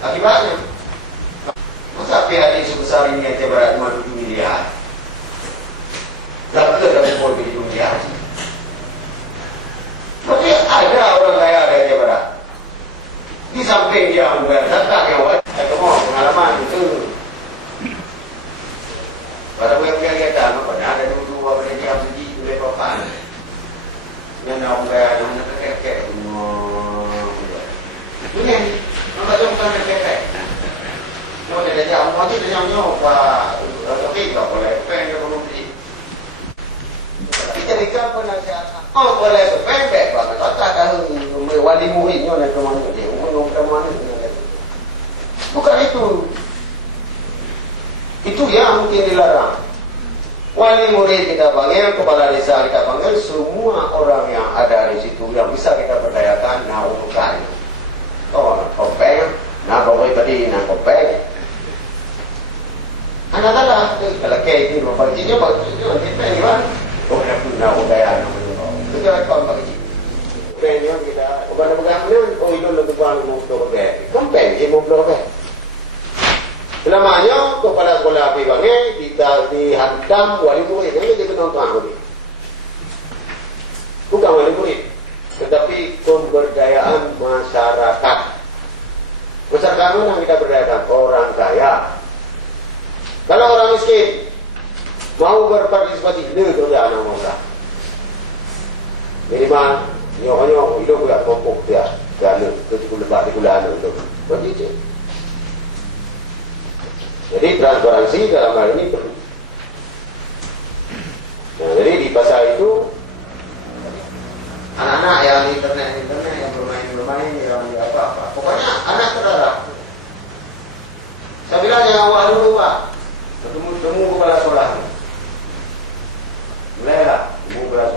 Akibatnya, masa PHD sebesar ini aja berat cuma 7 miliar. Tak ada kumpul di dunia. Tapi ada orang kaya ada aja berat. Di samping dia membayar zakat yang wajib. Saya mau pengalaman itu. Pada bulan kita, pada ada dulu apa dia yang pergi ke Lepapan. Yang nak bayar, yang nak kek semua. Ini, nampak tu bukan kek. Mau dia jauh, mau dia jauh pak. Tapi tak boleh, pen dia belum beli. Kita dekat penasihat. Oh boleh tu, pen beg banget. Tak ada wali muridnya nak ke mana dia, umum ke mana dia. Bukan itu. Itu yang mungkin dilarang. Wali murid kita panggil, kepala desa kita panggil, semua orang yang ada di situ yang bisa kita berdayakan, naungkan. Oh, kopeng, nak kopeng tadi, nak kopeng. Anak-anak, kalau kayak ini, baginya, kita ni kan, oh, nak naungkan, itu jangan kau bagi. Kopengnya kita, bukan pegang oh itu lebih kurang mau kopeng, kopeng, dia mau kopeng. Selamanya kepala sekolah api bangnya dihantam wali murid. Ini jadi penonton ini. Bukan wali murid, tetapi pemberdayaan masyarakat. Masyarakat mana kita berdayakan? Orang kaya. Kalau orang miskin mau berpartisipasi, ini kerja anak muda. Minimal nyok hidup tidak kompok dia, dan kecuali lebat di bulan itu. Begitu. Jadi transparansi dalam hal ini perlu. Nah, jadi di pasar itu anak-anak yang internet yang bermain yang apa-apa. Pokoknya anak terlarang. Saya bilang yang awal dulu Pak, temu kepala sekolah. Mulailah, temu kepala